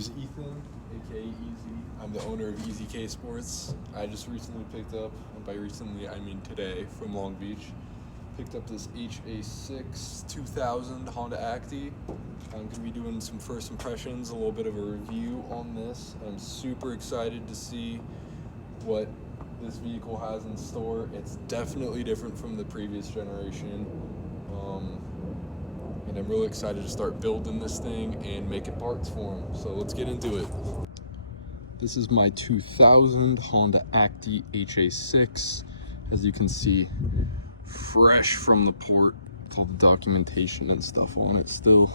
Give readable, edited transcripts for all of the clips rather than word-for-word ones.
This is Ethan, aka Easy. I'm the owner of Easy K Sports. I just recently picked up, and by recently I mean today, from Long Beach. Picked up this Ha6 2000 Honda Acty. I'm going to be doing some first impressions, a little bit of a review on this. I'm super excited to see what this vehicle has in store. It's definitely different from the previous generation. And I'm really excited to start building this thing and making parts for them. So let's get into it. This is my 2000 Honda Acty Ha6. As you can see, fresh from the port with all the documentation and stuff on it still.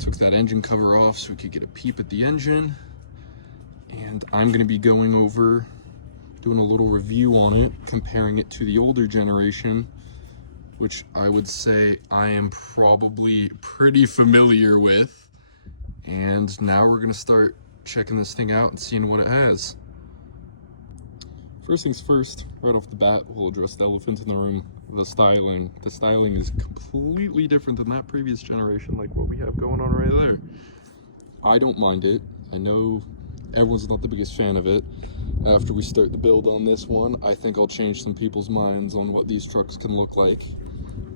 Took that engine cover off so we could get a peep at the engine. And I'm going to be going over, doing a little review on it, comparing it to the older generation, which I would say I am probably pretty familiar with. And now we're gonna start checking this thing out and seeing what it has. First things first, right off the bat, we'll address the elephant in the room, the styling. The styling is completely different than that previous generation, like what we have going on right there. I don't mind it. I know everyone's not the biggest fan of it. After we start the build on this one, I think I'll change some people's minds on what these trucks can look like.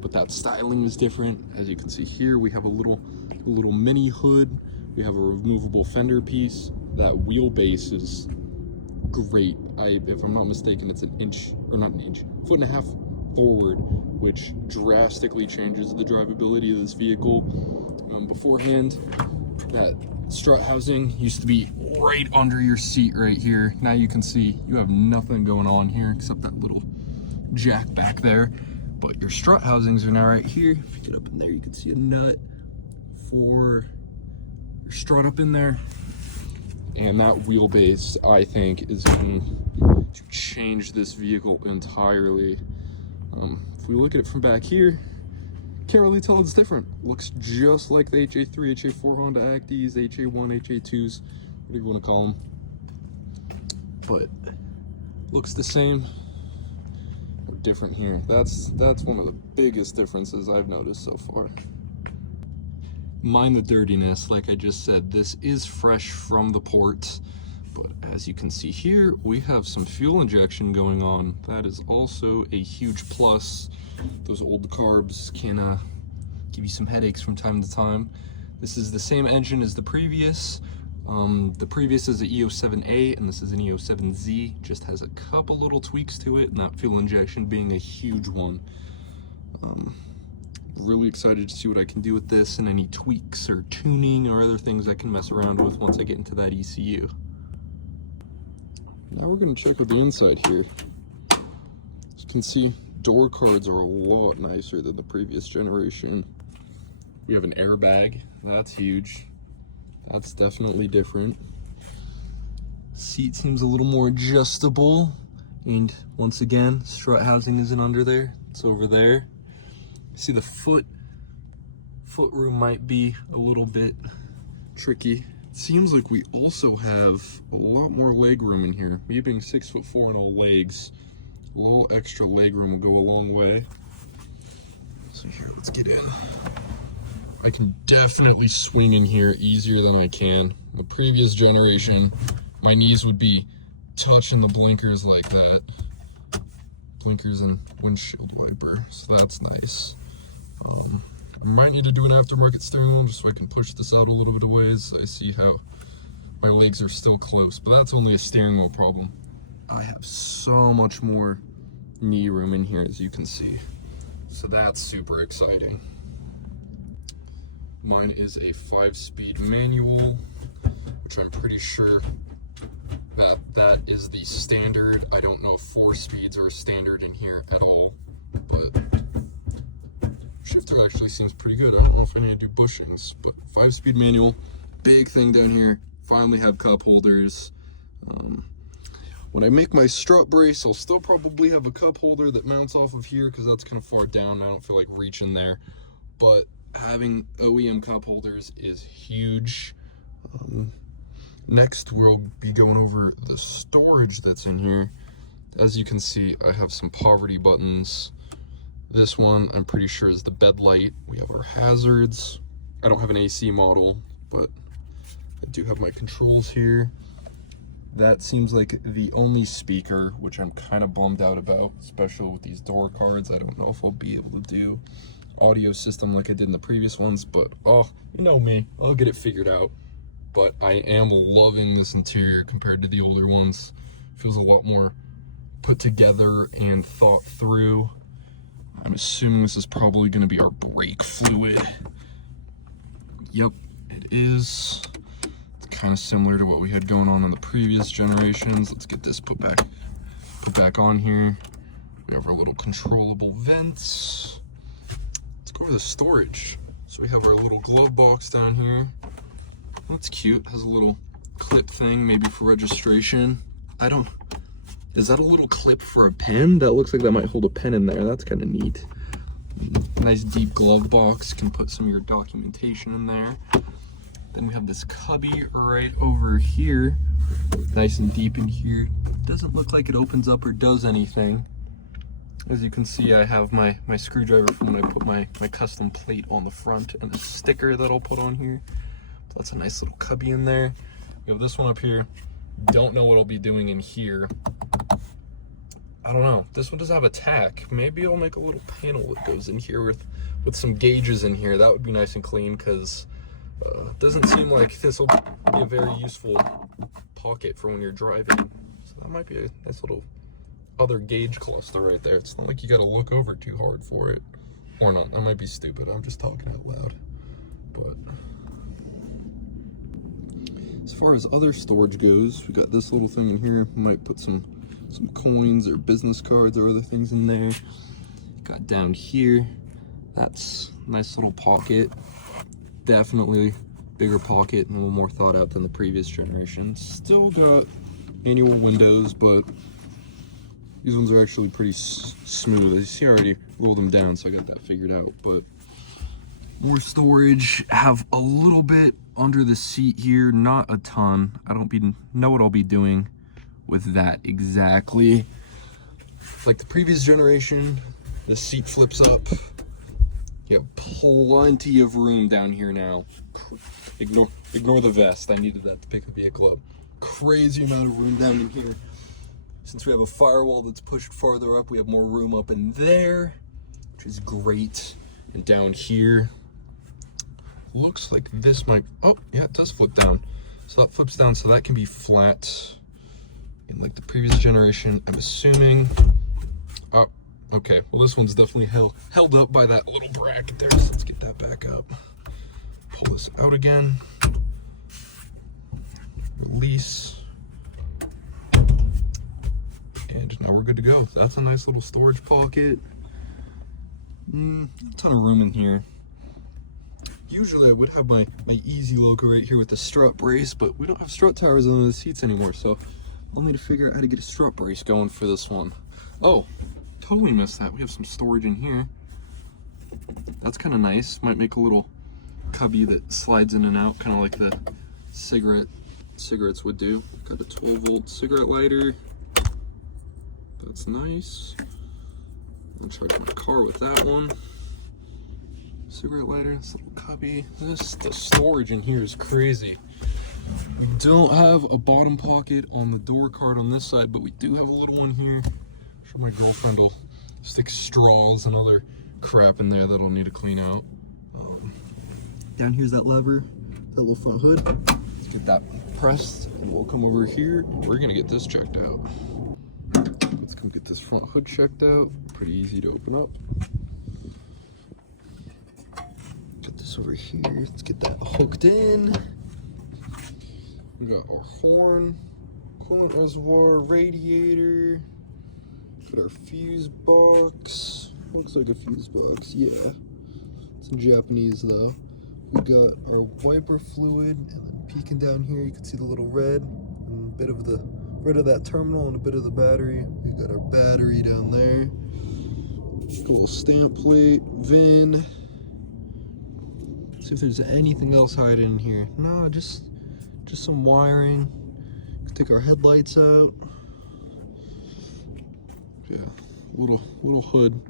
But that styling is different. As you can see here, we have a little mini hood. We have a removable fender piece. That wheelbase is great. If I'm not mistaken, it's an inch, or not an inch, foot and a half forward, which drastically changes the drivability of this vehicle. Beforehand, that strut housing used to be right under your seat right here. Now you can see you have nothing going on here except that little jack back there. But your strut housings are now right here. If you get up in there, you can see a nut for your strut up in there. And that wheelbase, I think, is going to change this vehicle entirely. If we look at it from back here, can't really tell it's different. Looks just like the HA3, HA4 Honda Actys, HA1, HA2s, whatever you want to call them. But looks the same. Different here. That's one of the biggest differences I've noticed so far. Mind the dirtiness, like I just said, this is fresh from the port, but as you can see here, we have some fuel injection going on. That is also a huge plus. Those old carbs can give you some headaches from time to time. This is the same engine as the previous. The previous is an E07A and this is an E07Z, just has a couple little tweaks to it, and that fuel injection being a huge one. Really excited to see what I can do with this and any tweaks or tuning or other things I can mess around with once I get into that ECU. Now we're going to check with the inside here. As you can see, door cards are a lot nicer than the previous generation. We have an airbag, that's huge. That's definitely different. Seat seems a little more adjustable. And once again, strut housing isn't under there, it's over there. See, the foot room might be a little bit tricky. It seems like we also have a lot more leg room in here. Me being 6'4" and all legs, a little extra leg room will go a long way. So here, let's get in. I can definitely swing in here easier than I can. The previous generation, my knees would be touching the blinkers like that. Blinkers and windshield wiper, so that's nice. I might need to do an aftermarket steering wheel just so I can push this out a little bit of ways. I see how my legs are still close, but that's only a steering wheel problem. I have so much more knee room in here, as you can see. So that's super exciting. Mine is a 5-speed manual, which I'm pretty sure that is the standard. I don't know if 4 speeds are standard in here at all, but shifter actually seems pretty good. I don't know if I need to do bushings, but 5-speed manual, big thing down here. Finally have cup holders. When I make my strut brace, I'll still probably have a cup holder that mounts off of here because that's kind of far down. I don't feel like reaching there, but having OEM cup holders is huge. Next, we'll be going over the storage that's in here. As you can see, I have some poverty buttons. This one, I'm pretty sure, is the bed light. We have our hazards. I don't have an AC model, but I do have my controls here. That seems like the only speaker, which I'm kind of bummed out about, especially with these door cards. I don't know if I'll be able to do audio system like I did in the previous ones, but oh, you know me, I'll get it figured out. But I am loving this interior compared to the older ones. Feels a lot more put together and thought through. I'm assuming this is probably going to be our brake fluid. Yep, it is. Kind of similar to what we had going on in the previous generations. Let's get this put back on here. We have our little controllable vents. Let's go over the storage. So we have our little glove box down here. That's cute. Has a little clip thing, maybe for registration. Is that a little clip for a pen? That looks like that might hold a pen in there. That's kind of neat. Nice deep glove box. Can put some of your documentation in there. Then we have this cubby right over here, nice and deep in here. Doesn't look like it opens up or does anything. As you can see, I have my screwdriver from when I put my custom plate on the front and a sticker that I'll put on here. So that's a nice little cubby in there. We have this one up here. Don't know what I'll be doing in here. I don't know. This one does have a tack. Maybe I'll make a little panel that goes in here with some gauges in here. That would be nice and clean, because doesn't seem like this will be a very useful pocket for when you're driving. So that might be a nice little other gauge cluster right there. It's not like you got to look over too hard for it. Or not. That might be stupid. I'm just talking out loud. But as far as other storage goes, we got this little thing in here. We might put some coins or business cards or other things in there. Got down here. That's a nice little pocket. Definitely bigger pocket and a little more thought out than the previous generation. Still got manual windows, but these ones are actually pretty smooth. As you see, I already rolled them down, so I got that figured out. But more storage. Have a little bit under the seat here, not a ton. I don't know what I'll be doing with that exactly. Like the previous generation, the seat flips up. You have plenty of room down here now. Ignore the vest. I needed that to pick up the glove. Crazy amount of room down in here. Since we have a firewall that's pushed farther up, we have more room up in there, which is great. And down here, looks like this might, oh yeah, it does flip down. So that flips down, so that can be flat. In like the previous generation, I'm assuming. Oh, okay, well this one's definitely held up by that little bracket there, so let's get that back up. Pull this out again. Release. And now we're good to go. That's a nice little storage pocket. A ton of room in here. Usually I would have my Easy logo right here with the strut brace, but we don't have strut towers under the seats anymore, so I'll need to figure out how to get a strut brace going for this one. Oh, totally missed that. We have some storage in here. That's kind of nice. Might make a little cubby that slides in and out, kind of like the cigarettes would do. Got a 12-volt cigarette lighter. That's nice. I'll charge my car with that one. Cigarette lighter, this little cubby. The storage in here is crazy. We don't have a bottom pocket on the door card on this side, but we do have a little one here. I'm sure my girlfriend will stick straws and other crap in there that I'll need to clean out. Down here's that lever, that little front hood. Let's get that pressed, and we'll come over here, and we're gonna get this checked out. Let's come get this front hood checked out. Pretty easy to open up. Get this over here. Let's get that hooked in. We got our horn, coolant reservoir, radiator. Got our fuse box. Looks like a fuse box, yeah. It's in Japanese though. We got our wiper fluid, and then peeking down here, you can see the little red, and a bit of the rid of that terminal and a bit of the battery. We got our battery down there. A little stamp plate, VIN. See if there's anything else hiding in here. No, just some wiring. Take our headlights out. Yeah, little hood.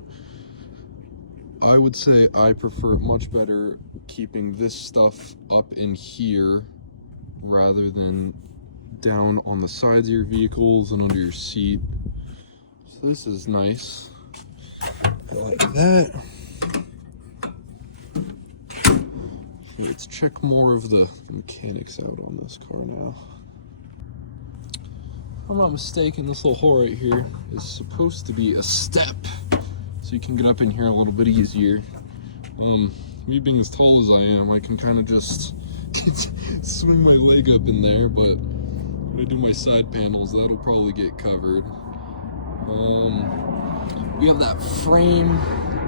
I would say I prefer much better keeping this stuff up in here rather than down on the sides of your vehicles and under your seat. So this is nice. I like that. Let's check more of the mechanics out on this car now. If I'm not mistaken, this little hole right here is supposed to be a step, so you can get up in here a little bit easier. Me being as tall as I am, I can kind of just swing my leg up in there, but when I do my side panels, that'll probably get covered. We have that frame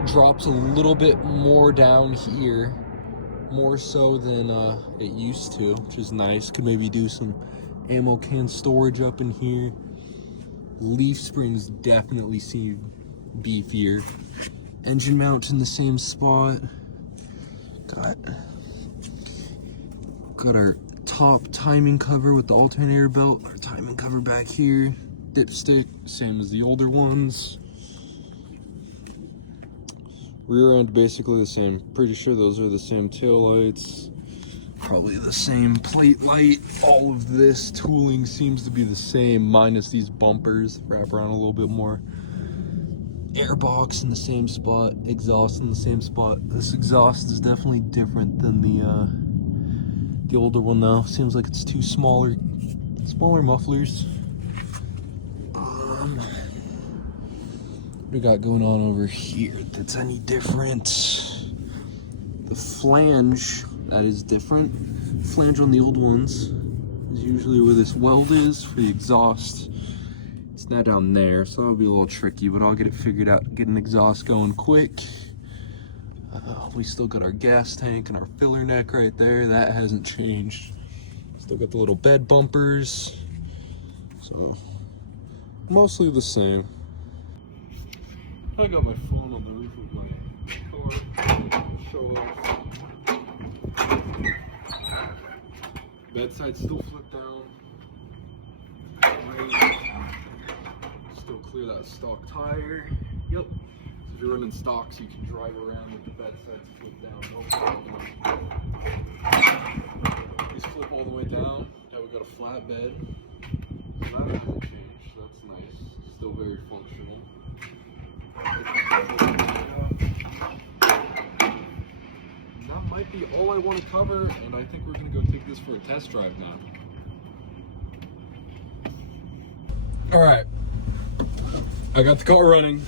drops a little bit more down here, more so than it used to, which is nice. Could maybe do some ammo can storage up in here. Leaf springs definitely seem beefier. Engine mount in the same spot. Got our top timing cover with the alternator belt, our timing cover back here. Dipstick, same as the older ones. Rear end basically the same. Pretty sure those are the same tail lights. Probably the same plate light. All of this tooling seems to be the same, minus these bumpers. Wrap around a little bit more. Airbox in the same spot. Exhaust in the same spot. This exhaust is definitely different than the older one though. Seems like it's two smaller mufflers. What we got going on over here that's any different? The flange, that is different. Flange on the old ones is usually where this weld is for the exhaust. It's not down there, so that'll be a little tricky, but I'll get it figured out, get an exhaust going quick. We still got our gas tank and our filler neck right there. That hasn't changed. Still got the little bed bumpers. So, mostly the same. I got my phone on the roof of my car. Show off. Bedside still flipped down. Still clear that stock tire. Yep. So if you're running stocks, you can drive around with the bedsides flipped down. No problem. These flip all the way down. Now we got a flat bed. So that hasn't changed. That's nice. Still very functional. That might be all I want to cover, and I think we're going to go take this for a test drive now. Alright, I got the car running.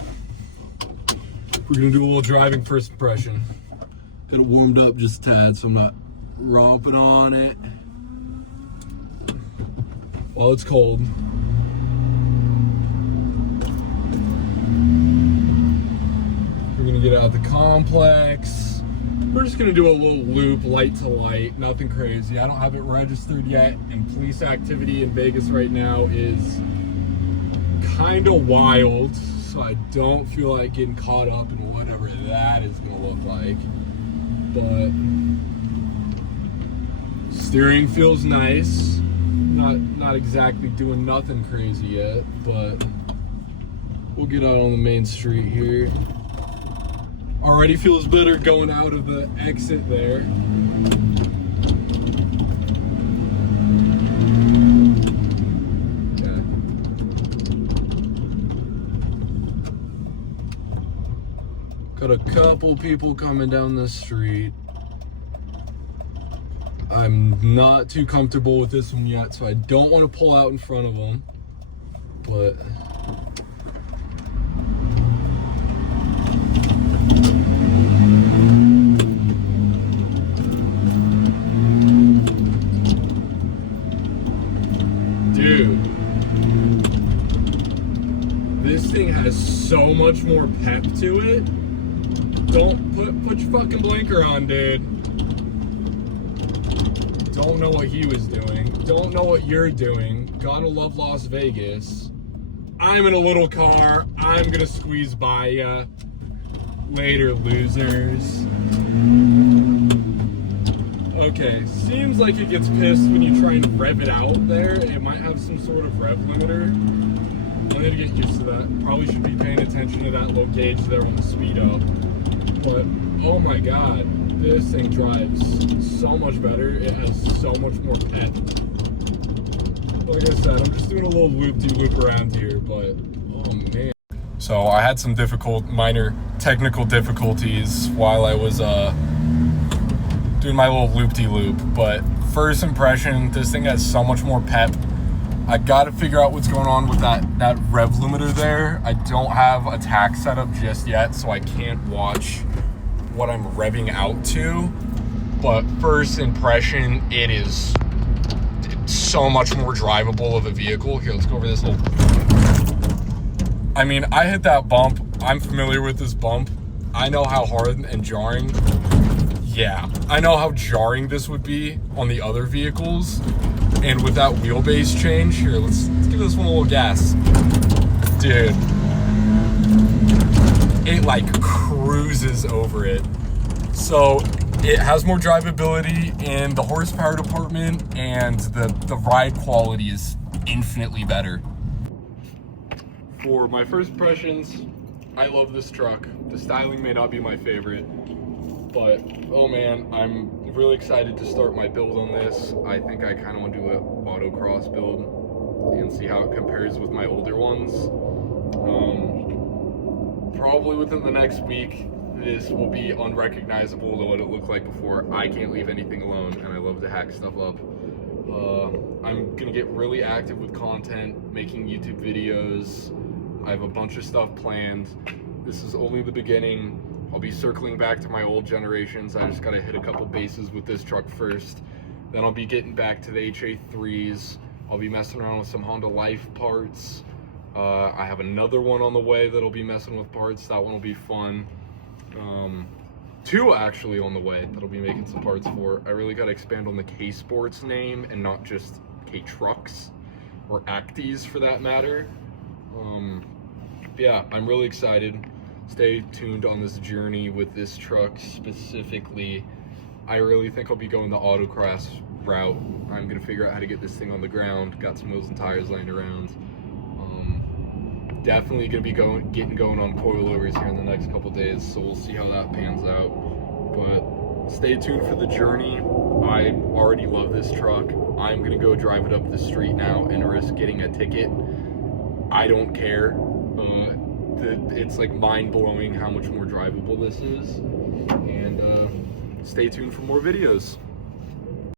We're going to do a little driving first impression. Got it warmed up just a tad so I'm not romping on it while it's cold. We're gonna get out the complex. We're just gonna do a little loop, light to light, nothing crazy. I don't have it registered yet, and police activity in Vegas right now is kind of wild, so I don't feel like getting caught up in whatever that is gonna look like. But steering feels nice. Not exactly doing nothing crazy yet, but we'll get out on the main street here. Already feels better going out of the exit there. Okay. Got a couple people coming down the street. I'm not too comfortable with this one yet, so I don't want to pull out in front of them, but dude, this thing has so much more pep to it. Don't put your fucking blinker on, dude. Don't know what he was doing. Don't know what you're doing. Gotta love Las Vegas. I'm in a little car. I'm gonna squeeze by ya. Later, losers. Okay, seems like it gets pissed when you try and rev it out there. It might have some sort of rev limiter. I need to get used to that. Probably should be paying attention to that little gauge there when the speed up. But, oh my god. This thing drives so much better. It has so much more pep. Like I said, I'm just doing a little loop-de-loop around here, but oh man. So I had some minor technical difficulties while I was doing my little loop-de-loop, but first impression, this thing has so much more pep. I gotta figure out what's going on with that rev limiter there. I don't have a tack set up just yet, so I can't watch what I'm revving out to. But first impression, it is so much more drivable of a vehicle. Here, let's go over this little... I mean, I hit that bump. I'm familiar with this bump. I know how hard and jarring... Yeah, I know how jarring this would be on the other vehicles. And with that wheelbase change, here, let's give this one a little gas. Dude. It like cruises over it. So it has more drivability in the horsepower department, and the ride quality is infinitely better. For my first impressions, I love this truck. The styling may not be my favorite, but oh man, I'm really excited to start my build on this. I think I kind of want to do an autocross build and see how it compares with my older ones. Probably within the next week, this will be unrecognizable to what it looked like before. I can't leave anything alone, and I love to hack stuff up. I'm gonna get really active with content, making YouTube videos. I have a bunch of stuff planned. This is only the beginning. I'll be circling back to my old generations. I just gotta hit a couple bases with this truck first. Then I'll be getting back to the HA3s. I'll be messing around with some Honda Life parts. I have another one on the way that'll be messing with parts. That one will be fun. Two actually on the way that'll be making some parts for. I really gotta expand on the K Sports name and not just K Trucks or Actys for that matter. Yeah, I'm really excited. Stay tuned on this journey with this truck specifically. I really think I'll be going the autocross route. I'm gonna figure out how to get this thing on the ground. Got some wheels and tires laying around. Definitely gonna be getting going on coilovers here in the next couple days, so we'll see how that pans out. But stay tuned for the journey. I already love this truck. I'm gonna go drive it up the street now and risk getting a ticket. I don't care. It's like mind-blowing how much more drivable this is. And stay tuned for more videos.